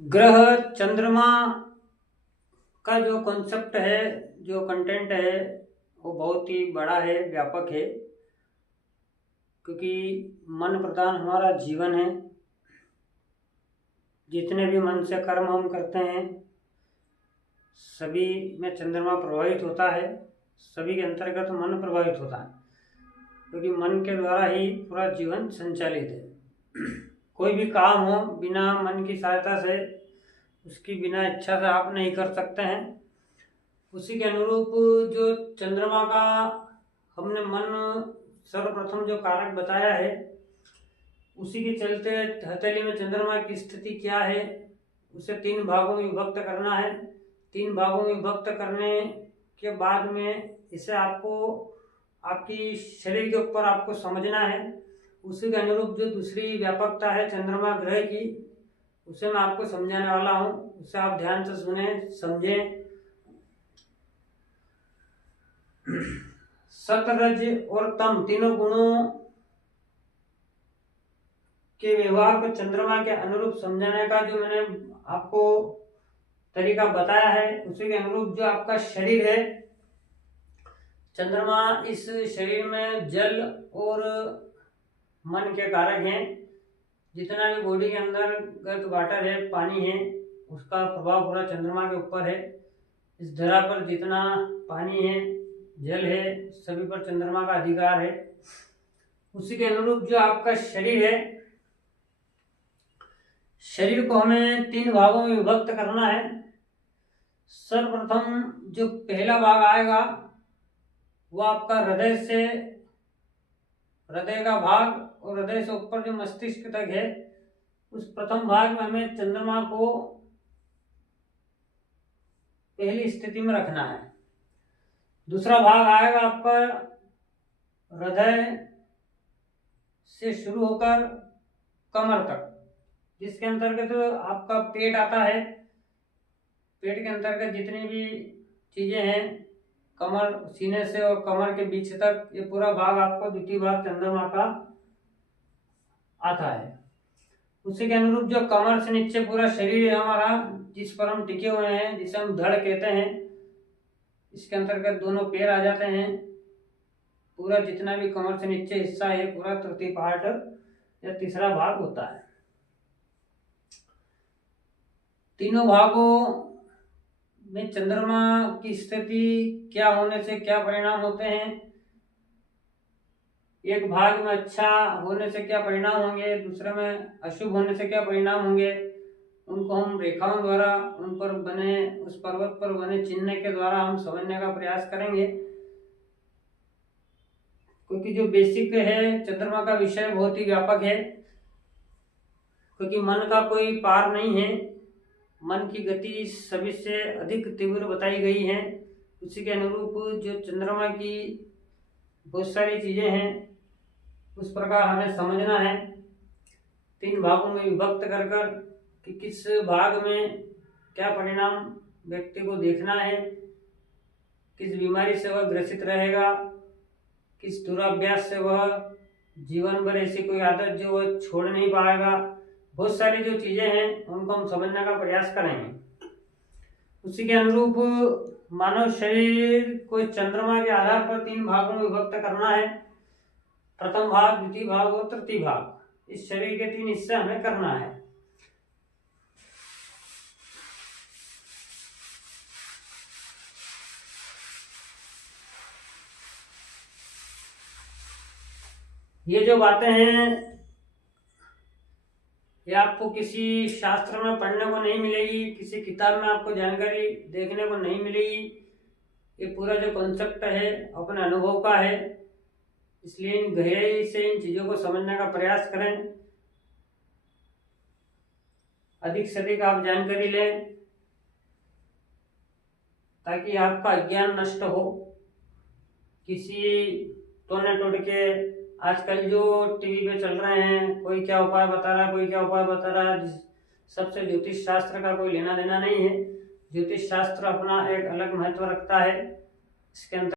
ग्रह चंद्रमा का जो कॉन्सेप्ट है, जो कंटेंट है, वो बहुत ही बड़ा है, व्यापक है। क्योंकि मन प्रधान हमारा जीवन है। जितने भी मन से कर्म हम करते हैं सभी में चंद्रमा प्रभावित होता है, सभी के अंतर्गत मन प्रभावित होता है। क्योंकि मन के द्वारा ही पूरा जीवन संचालित है। कोई भी काम हो बिना मन की सहायता से, उसकी बिना इच्छा से आप नहीं कर सकते हैं। उसी के अनुरूप जो चंद्रमा का हमने मन सर्वप्रथम जो कारक बताया है, उसी के चलते हथेली में चंद्रमा की स्थिति क्या है, उसे 3 भागों में विभक्त करना है। 3 भागों में विभक्त करने के बाद में इसे आपको आपकी शरीर के ऊपर आपको समझना है। उसी के अनुरूप जो दूसरी व्यापकता है चंद्रमा ग्रह की, उसे मैं आपको समझाने वाला हूँ। उसे आप ध्यान से सुने, समझें। सत, रज और तम तीनों गुणों के व्यवहार को चंद्रमा के अनुरूप समझाने का जो मैंने आपको तरीका बताया है, उसी के अनुरूप जो आपका शरीर है, चंद्रमा इस शरीर में जल और मन के कारक हैं। जितना भी बॉडी के अंदर गर्त वाटर है, पानी है, उसका प्रभाव पूरा चंद्रमा के ऊपर है। इस धरा पर जितना पानी है, जल है, सभी पर चंद्रमा का अधिकार है। उसी के अनुरूप जो आपका शरीर है, शरीर को हमें 3 भागों में विभक्त करना है। सर्वप्रथम जो पहला भाग आएगा वो आपका हृदय का भाग और हृदय से ऊपर जो मस्तिष्क तक है, उस प्रथम भाग में हमें चंद्रमा को पहली स्थिति में रखना है। दूसरा भाग आएगा आपका हृदय से शुरू होकर कमर तक, जिसके अंतर्गत आपका पेट आता है। पेट के अंतर्गत जितनी भी चीजें हैं, कमर, सीने से और कमर के बीच तक, ये पूरा भाग आपको द्वितीय भाग चंद्रमा का आता है। उसी के अनुरूप जो कमर से नीचे पूरा शरीर है हमारा, जिस पर हम टिके हुए हैं, जिसे हम धड़ कहते हैं, इसके अंतर्गत दोनों पैर आ जाते हैं। पूरा जितना भी कमर से नीचे हिस्सा है, पूरा तृतीय पार्ट या तीसरा भाग होता है। तीनों भागों में चंद्रमा की स्थिति क्या होने से क्या परिणाम होते हैं, एक भाग में अच्छा होने से क्या परिणाम होंगे, दूसरे में अशुभ होने से क्या परिणाम होंगे, उनको हम रेखाओं द्वारा उन पर बने, उस पर्वत पर बने चिन्ह के द्वारा हम समझने का प्रयास करेंगे। क्योंकि जो बेसिक है चंद्रमा का विषय बहुत ही व्यापक है। क्योंकि मन का कोई पार नहीं है, मन की गति सभी से अधिक तीव्र बताई गई है। उसी के अनुरूप जो चंद्रमा की बहुत सारी चीजें हैं, उस प्रकार हमें समझना है। 3 भागों में विभक्त कर कर कि किस भाग में क्या परिणाम व्यक्ति को देखना है, किस बीमारी से वह ग्रसित रहेगा, किस दुराभ्यास से वह जीवन भर ऐसी कोई आदत जो वह छोड़ नहीं पाएगा। बहुत सारी जो चीजें हैं उनको हम समझने का प्रयास करेंगे। उसी के अनुरूप मानव शरीर को चंद्रमा के आधार पर 3 भागों में विभक्त करना है। प्रथम भाग, द्वितीय भाग और तृतीय भाग, इस शरीर के 3 हिस्से हमें करना है। ये जो बातें हैं, ये आपको किसी शास्त्र में पढ़ने को नहीं मिलेगी, किसी किताब में आपको जानकारी देखने को नहीं मिलेगी। ये पूरा जो कॉन्सेप्ट है अपने अनुभव का है। इसलिए इन गहराई से इन चीजों को समझने का प्रयास करें, अधिक से अधिक आप जानकारी लें, ताकि आपका अज्ञान नष्ट हो। किसी टोने टोटके आजकल जो टीवी पे चल रहे हैं, कोई क्या उपाय बता रहा है, कोई क्या उपाय बता रहा है, सबसे ज्योतिष शास्त्र का कोई लेना देना नहीं है। ज्योतिष शास्त्र अपना एक अलग महत्व रखता है। इसके अंदर